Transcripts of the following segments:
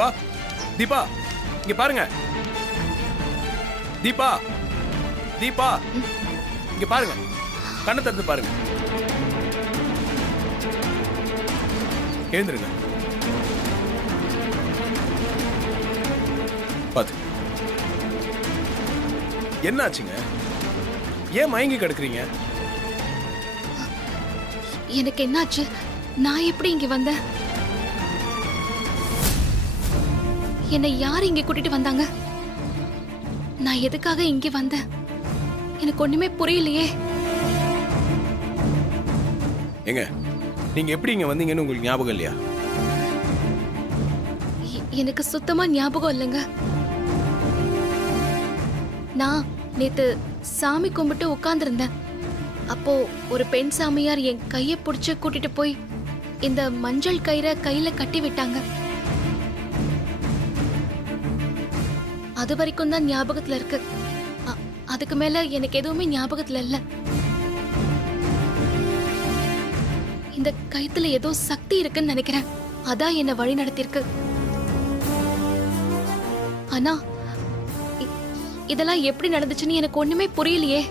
தீபா, தீபா, இங்க பாருங்க. தீபா, தீபா, இங்க பாருங்க. கண்ணை திறந்து பாருங்க. எழுந்துருங்க. பாத்து. என்ன ஆச்சுங்க? ஏன் மயங்கி கிடக்குறீங்க? எனக்கு என்னாச்சு? நான் எப்படி இங்க வந்தேன்? என்னை யார் இங்க கூட்டிட்டு வந்தாங்க? நான் எதுக்காக இங்க வந்தேன்? எனக்கு ஒண்ணுமே புரியலையே. ஏங்க, நீங்க எப்படி இங்க வந்தீங்கன்னு உங்களுக்கு ஞாபகம் இல்லையா? எனக்கு சுத்தமா ஞாபகம் இல்லைங்க. நான் நேத்து சாமி கும்பிட்டு உட்கார்ந்திருந்தேன். அப்போ ஒரு பெண் சாமியார் என் கையை பிடிச்சு கூட்டிட்டு போய் இந்த மஞ்சள் கயிறை கையில கட்டி விட்டாங்க. அது வரைக்கும் தான் ஞாபகத்துல இருக்கு. அதுக்கு மேல எனக்கு எதுவுமே ஞாபகத்துல இல்ல. இந்த கயித்துல ஏதோ சக்தி இருக்குன்னு நினைக்கிறேன். அதான் என்ன வழி நடத்திருக்கு. ஆனா இதெல்லாம் எப்படி நடந்துச்சுன்னு எனக்கு ஒண்ணுமே புரியலையே.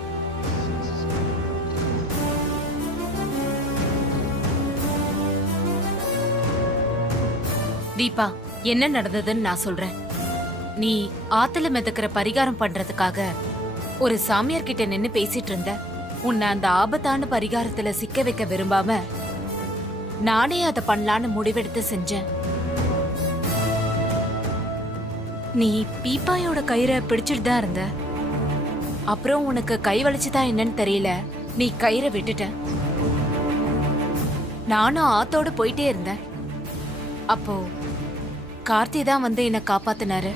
தீபா, என்ன நடந்ததுன்னு நான் சொல்றேன். நீ ஆத்துல மிதக்கிற பரிகாரம் பண்றதுக்காக ஒரு சாமியார் கிட்ட நின்னு பேசிட்டு இருந்த. உன்னை அந்த ஆபத்தான பரிகாரத்துல சிக்க வைக்க விரும்பாம நானே அதை பண்ணலான்னு முடிவெடுத்து செஞ்சேன். நீ பீப்பாயோட கயிறை பிடிச்சிட்டு தான் இருந்த. அப்புறம் உனக்கு கை வலிச்சுதான் என்னன்னு தெரியல, நீ கயிறை விட்டுட்ட. நானும் ஆத்தோட போயிட்டே இருந்தேன். அப்போ கார்த்தி தான் வந்து என்ன காப்பாத்தினாரு.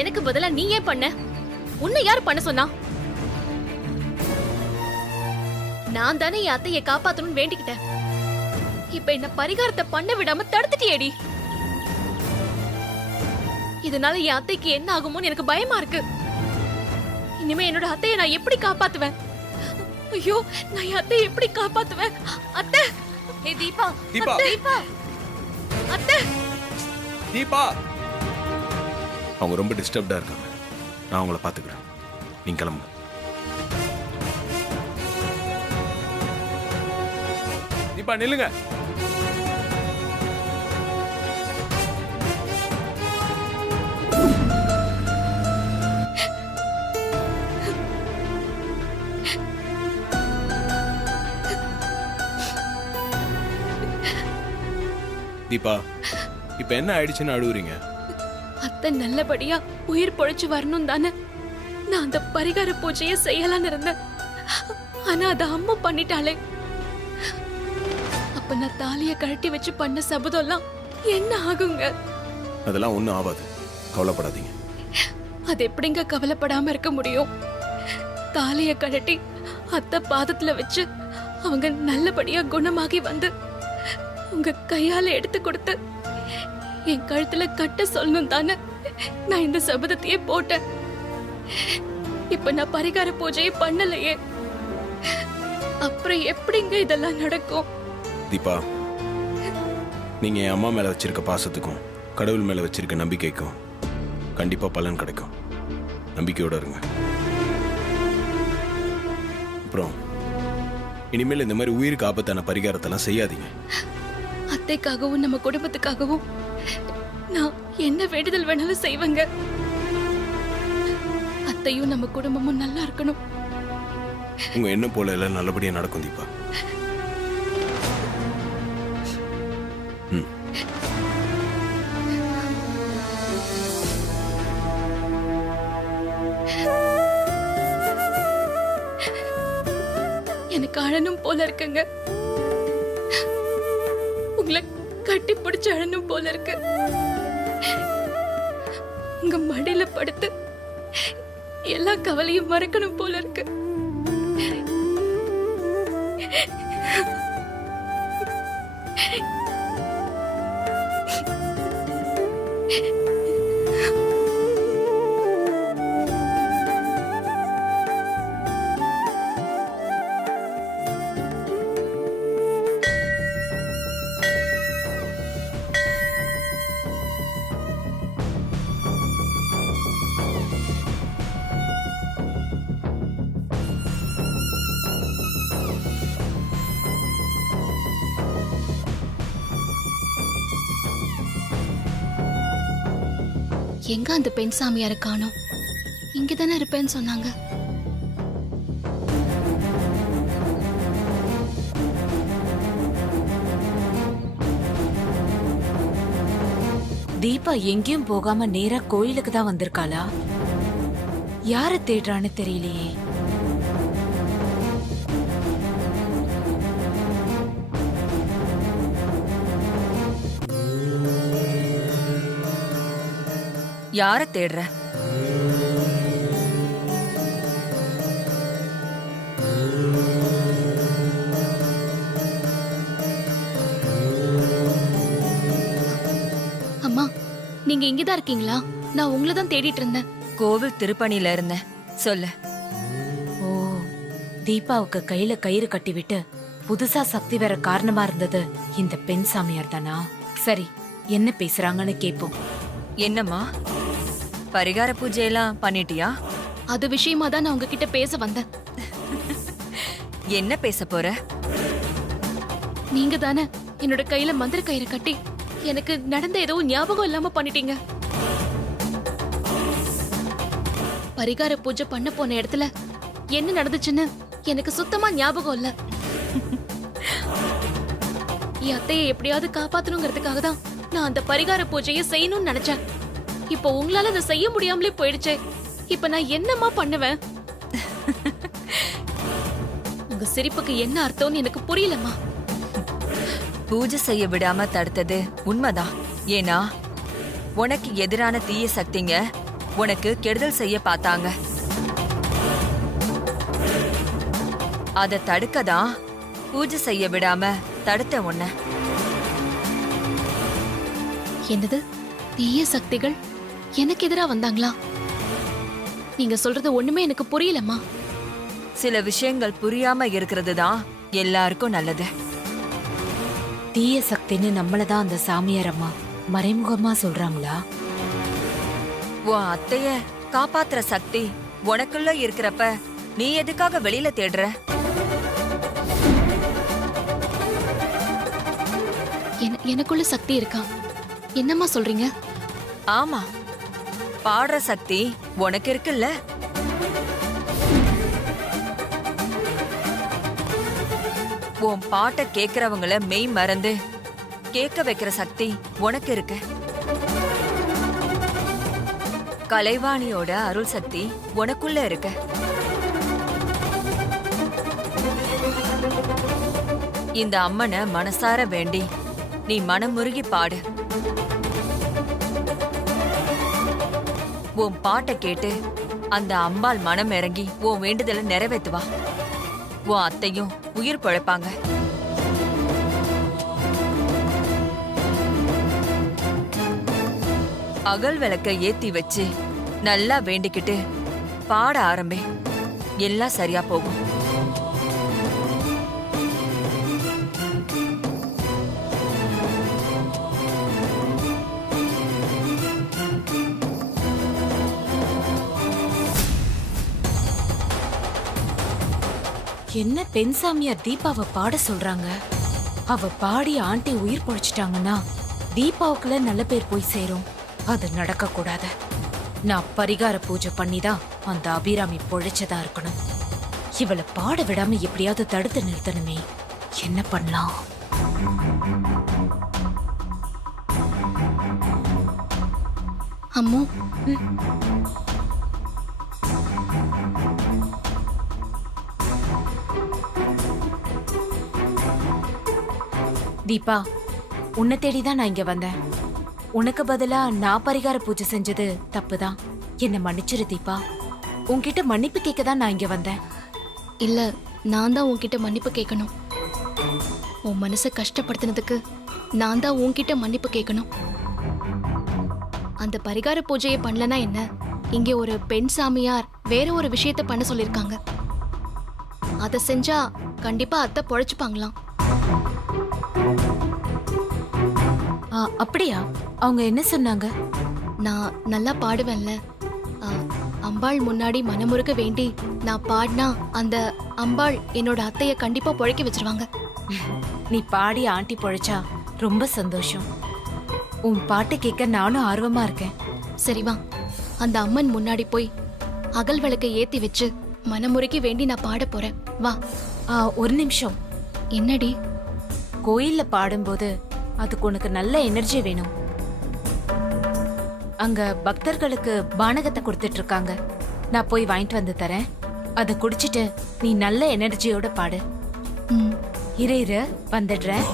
எனக்கு பதிலா நீ ஏன் பண்ண? உன்னை யார் பண்ண சொன்னா? நான் தானே என் அத்தையை காப்பாத்தணும்னு வேண்டிக்கிட்டேன். இப்ப என்ன பரிகாரத்தை பண்ண விடாம தடுத்துட்டியேடி. இதனால என் அத்தைக்கு என்ன ஆகுமோன்னு எனக்கு பயமா இருக்கு. இனிமே என்னோட அத்தையை நான் எப்படி காப்பாத்துவேன்? ஐயோ, நான் என் அத்தையை எப்படி காப்பாத்துவேன்? அத்தை! ஏ தீபா, தீபா, தீபா, அத்தை! தீபா, அவங்க ரொம்ப டிஸ்டர்ப்டா இருக்காங்க. நான் அவங்கள பாத்துக்கிறேன். நீங்க கிளம்புங்க. தீபா, நில்லுங்க. தீபா, இப்ப என்ன ஆயிடுச்சுன்னு அழுவுறீங்க? அத்தை நல்லபடியா உயிர் பொழைச்சு வரணும் தானே நான் அந்த பரிகார பூஜையை செய்யலான்னு இருந்தேன். ஆனா அத அம்மா பண்ணிட்டாளே. அப்ப நான் தாலிய கழட்டி வச்சு பண்ண சபதம்லாம் என்ன ஆகுங்க? அதெல்லாம் ஒண்ணும் ஆகாது, கவலைப்படாதீங்க. அது எப்படிங்க கவலைப்படாம இருக்க முடியும்? தாலிய கழட்டி அத்தை பாதத்துல வச்சு அவங்க நல்லபடியா குணமாகி வந்து உங்க கையால எடுத்து கொடுத்து என் கழுத்துல கட்ட சொல்லணும் தானே நான் இந்த சபதத்தையே போட்டேன். இப்ப நான் பரிகார பூஜையை பண்ணலையே, அப்புறம் எப்படிங்க இதெல்லாம் நடக்கும்? தீபா, நீங்க என் அம்மா மேல வச்சிருக்க பாசத்துக்கும் கடவுள் மேல வச்சிருக்க நம்பிக்கைக்கும் கண்டிப்பா பலன் கிடைக்கும். நம்பிக்கையோட இருங்க. அப்புறம் இனிமேல் இந்த மாதிரி உயிருக்கு ஆபத்தான பரிகாரத்தெல்லாம் செய்யாதீங்க. அத்தைக்காகவும் நம்ம குடும்பத்துக்காகவும் நான் என்ன வேண்டுதல் வேணாலும் செய்வேங்க. அத்தையும் நம்ம குடும்பமும் நல்லா இருக்கணும். உங்க எண்ணம் போல எல்லாம் நல்லபடியா நடக்கும் தீபா. எனக்கு அழனும் போல இருக்குங்க. உங்களை கட்டி பிடிச்சு அழனும் போல இருக்கு. உங்க மடியில படுத்து எல்லா கவலையும் மறக்கணும் போல இருக்கு. எங்க அந்த பெண் சாமியாரை காணோம்? இங்கதானே இருப்பேன்னு சொன்னாங்க. தீபா எங்கேயும் போகாம நேரா கோயிலுக்கு தான் வந்திருக்காளா? யார தேடுறான்னு தெரியலையே. யார தேடுற? அம்மா, நீங்க இங்கதான் இருக்கீங்களா? நான் உங்களை தான் தேடிட்டு இருந்தேன். கோவில் திருப்பணியில இருந்தேன். சொல்லு. ஓ, தீபாவுக்கு கையில கயிறு கட்டிவிட்டு புதுசா சக்தி வர காரணமா இருந்தது இந்த பெண் சாமியார் தானா? சரி, என்ன பேசுறாங்கன்னு கேப்போம். என்னம்மா, பரிகார பூஜையெல்லாம் பண்ணிட்டியா? அது விஷயமா தான் நான் உங்ககிட்ட பேச வந்தேன். என்ன பேச போற? நீங்க தானே என்னோட கையில மந்திர கயிறு கட்டி எனக்கு நடந்த ஏதோ ஞாபகம் இல்லாம பண்ணிட்டீங்க. பரிகார பூஜை பண்ண போன இடத்துல என்ன நடந்துச்சுன்னு எனக்கு சுத்தமா ஞாபகம் இல்ல. என் அத்தையை எப்படியாவது காப்பாத்தணுங்கிறதுக்காக தான் நான் அந்த பரிகார பூஜையை செய்யணும்னு நினைச்சேன். இப்போ உங்களால அதை செய்ய முடியாமலே போயிடுச்சே. இப்ப நான் என்னம்மா பண்ணுவேன்? உங்க சிரிப்புக்கு என்ன அர்த்தம்னு எனக்கு புரியலம்மா. பூஜை செய்ய விடாம தடுத்தது உண்மைதான். ஏன்னா உனக்கு எதிரான தீய சக்திங்க உனக்கு கெடுதல் செய்ய பார்த்தாங்க. அத தடுக்கதான் பூஜை செய்ய விடாம தடுத்த உன்ன. என்னது? தீய சக்திகள் எனக்கு எதிரா வந்தாங்களா? நீங்க சொல்றது ஒண்ணுமே எனக்கு புரியலம்மா. சில விஷயங்கள் புரியாம இருக்கிறது தான் எல்லாருக்கும் நல்லது. தீய சக்தின்னு நம்மளதான் அந்த சாமியார் அம்மா மறைமுகமா சொல்றாங்களா? உன் அத்தைய காப்பாத்துற சக்தி உனக்குள்ள இருக்கிறப்ப நீ எதுக்காக வெளியில தேடுற? எனக்குள்ள சக்தி இருக்கா? என்னம்மா சொல்றீங்க? ஆமா, பாடுற சக்தி உனக்கு இருக்குல்ல. உன் பாட்ட கேக்குறவங்கள மெய் மறந்து கேட்க வைக்கிற சக்தி உனக்கு இருக்கு. கலைவாணியோட அருள் சக்தி உனக்குள்ள இருக்கு. இந்த அம்மனை மனசார வேண்டி நீ மனமுருகி பாடு. உன் பாட்டை கேட்டு அந்த அம்பாள் மனம் இறங்கி உன் வேண்டுதலை நிறைவேத்துவா. உன் அத்தையும் உயிர் பிழைப்பாங்க. அகல் விளக்க ஏத்தி வச்சு நல்லா வேண்டிக்கிட்டு பாட ஆரம்பி. எல்லாம் சரியா போகும். என்ன பெண் சாமியார் தீபாவை பாட சொல்றாங்க? அவ பாடி ஆண்டி உயிர் பொழைச்சிட்டாங்கன்னா தீபாவுக்குள்ள நல்ல பேர் போய் சேரும். அது நடக்க கூடாது. நான் பரிகார பூஜை பண்ணிதான் அந்த அபிராமி பொழைச்சதா இருக்கணும். இவளை பாட விடாம எப்படியாவது தடுத்து நிறுத்தணுமே. என்ன பண்ணலாம்? அம்மு, தீபா, உன்னை தேடிதான் நான் இங்க வந்தேன். உனக்கு பதிலா நான் பரிகார பூஜை செஞ்சது தப்புதான். என்ன மன்னிச்சிரு தீபா. உன்கிட்ட மன்னிப்பு கேட்க தான் நான் இங்க வந்தேன். இல்ல, நான் தான் உன்கிட்ட மன்னிப்பு கேட்கணும். உன் மனசை கஷ்டப்படுத்தினதுக்கு நான் தான் உன்கிட்ட மன்னிப்பு கேட்கணும். அந்த பரிகார பூஜையை பண்ணலனா என்ன? இங்கே ஒரு பெண் சாமியார் வேற ஒரு விஷயத்த பண்ண சொல்லிருக்காங்க. அதை செஞ்சா கண்டிப்பா அத்தை பொழைச்சுப்பாங்களாம். அப்படியா? அவங்க என்ன சொன்னாங்க? நான் நல்லா பாடுவேன்ல, அம்பாள் முன்னாடி மனமுருக வேண்டி நான் பாடினா அந்த அம்பாள் என்னோட அத்தைய கண்டிப்பா பொழைக்க வச்சிருவாங்க. நீ பாடி ஆண்டி பொழைச்சா ரொம்ப சந்தோஷம். உன் பாட்டு கேட்க நானும் ஆர்வமா இருக்கேன். சரி வா, அந்த அம்மன் முன்னாடி போய் அகல் விளக்கை ஏத்தி வச்சு மனமுருகி வேண்டி நான் பாட போறேன். வா. ஒரு நிமிஷம். என்னடி? கோயில்ல பாடும்போது அதுக்கு உனக்கு நல்ல எனர்ஜி வேணும். அங்க பக்தர்களுக்கு பானகத்தை கொடுத்துட்டு இருக்காங்க. நான் போய் வாங்கிட்டு வந்து தரேன். அதை குடிச்சிட்டு நீ நல்ல எனர்ஜியோட பாடு. ம். இரு வந்துடுறேன்.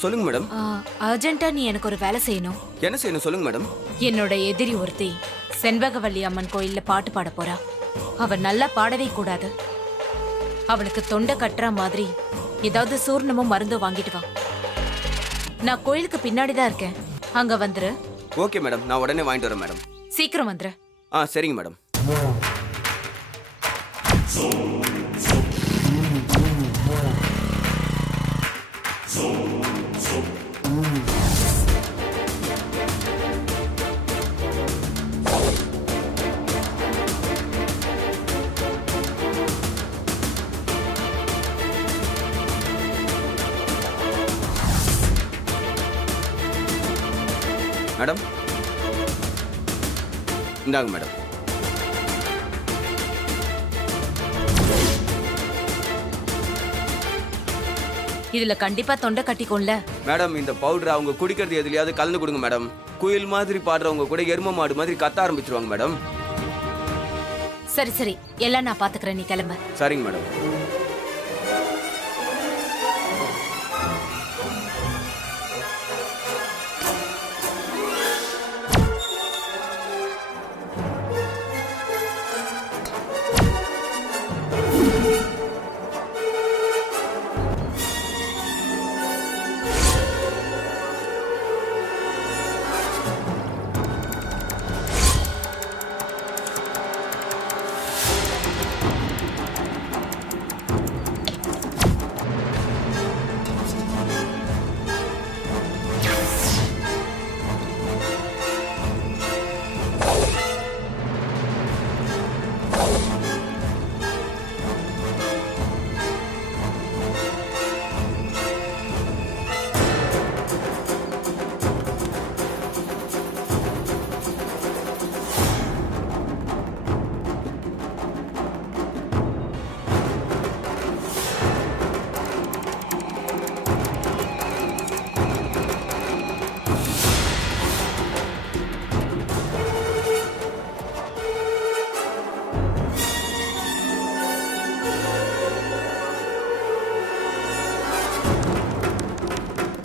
சொல்லுங்க மேடம். அர்ஜென்ட்டா நீ எனக்கு ஒரு வேலை செய்யணும். என்ன செய்யணும் சொல்லுங்க மேடம். என்னோட எதிரி ஒருத்தி செண்பகவல்லி அம்மன் கோயில்ல பாட்டு பாட போறா. அவ நல்லா பாடவே கூடாது. அவளுக்கு தொண்டை கட்டுற மாதிரி ஏதாவது சூர்ணமும் மருந்தும் வாங்கிட்டு வா. நான் கோயிலுக்கு பின்னாடி தான் இருக்கேன். அங்க வந்துரு. ஓகே மேடம், நான் உடனே வாங்கிட்டு வரேன் மேடம். சீக்கிரம் வந்துரு. சரிங்க மேடம். மேடம் இந்தாங்க மேடம். இதுல கண்டிப்பா தொண்டை கட்டிக்கும்ல. மேடம் இந்த பவுடர் அவங்க குடிக்கிறது எதுலயாவது கலந்து கொடுங்க மேடம். குயில் மாதிரி பாடுறவங்க கூட எரும மாடு மாதிரி கத்த ஆரம்பிச்சிருவாங்க மேடம். சரி எல்லாம் நான் பாத்துக்கிறேன். நீ கிளம்ப. சரிங்க மேடம்.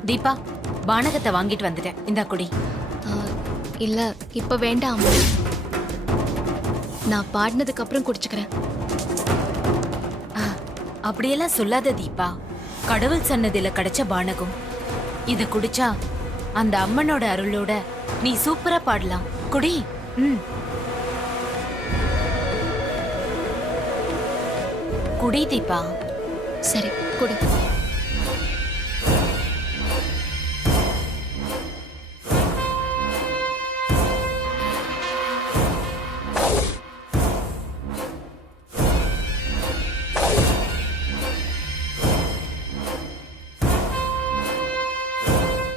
தீபா, பானகத்தை வாங்கிட்டு வந்துட்டேன். இந்தா குடி. இல்ல இப்ப வேண்டாம் அம்மா. நான் பாடினதுக்கு அப்புறம் குடிச்சுக்கிறேன். அப்படியெல்லாம் சொல்லாத தீபா. கடவுள் சன்னதியில கிடைச்ச பானகம். இத குடிச்சா அந்த அம்மனோட அருளோட நீ சூப்பரா பாடலாம். குடி. குடி தீபா. சரி குடி.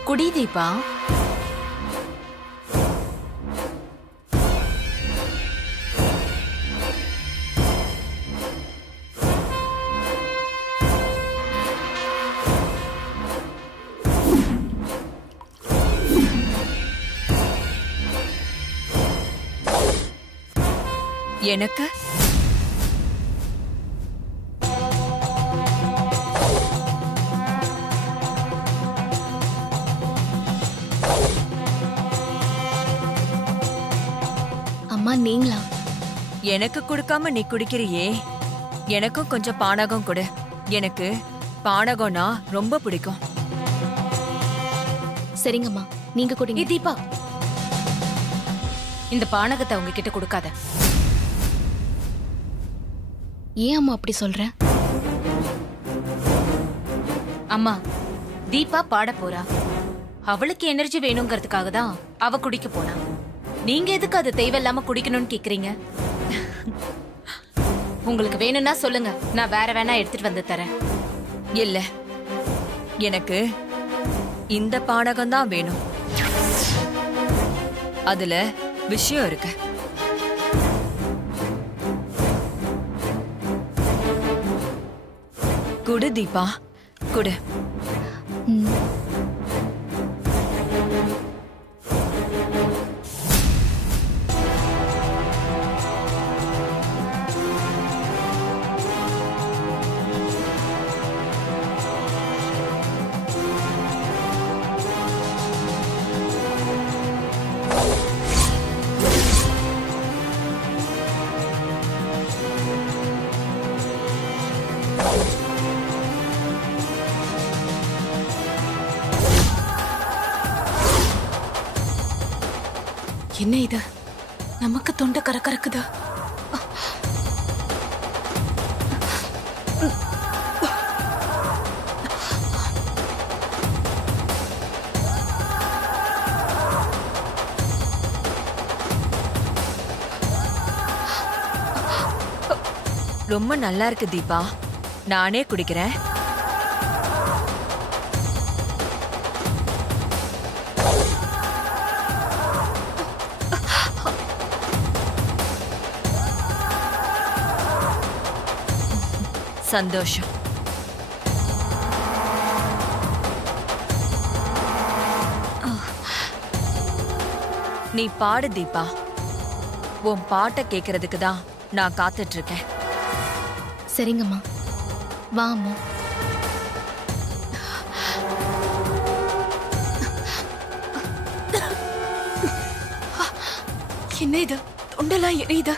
குடி தீபா. எனக்கு அம்மா நீங்களா? எனக்கு கொடுக்காம நீ குடிக்கிறியே, எனக்கும் கொஞ்சம் பானகம் கொடு. எனக்கு பானகம்னா ரொம்ப பிடிக்கும். சரிங்கம்மா, நீங்க குடிங்க. தீபா, இந்த பானகத்தை அவங்க கிட்ட கொடுக்காத. ஏன் அம்மா அப்படி சொல்ற? அம்மா, தீபா பாட போறா. அவளுக்கு எனர்ஜி வேணுங்கிறதுக்காக தான் அவ குடிக்க போனா. நீங்க எதுக்கு அது தேவையில்லாம குடிக்கணும்னு கேக்குறீங்க? உங்களுக்கு வேணும்னா சொல்லுங்க, நான் வேற வேணா எடுத்துட்டு வந்து தரேன். இல்ல, எனக்கு இந்த பானகம் தான் வேணும். அதுல விஷயம் இருக்கு. குடு தீபா, குடு. என்ன இது? நமக்கு தொண்டை கரக்கறக்குது. ரொம்ப நல்லா இருக்கு தீபா, நானே குடிக்கிறேன். சந்தோஷம். நீ பாடு தீபா. உன் பாட்டை கேட்கறதுக்கு தான் நான் காத்துட்டு இருக்கேன். சரிங்கம்மா, வா அம்மா. என்ன இது? தொண்டெல்லாம் எரியுது.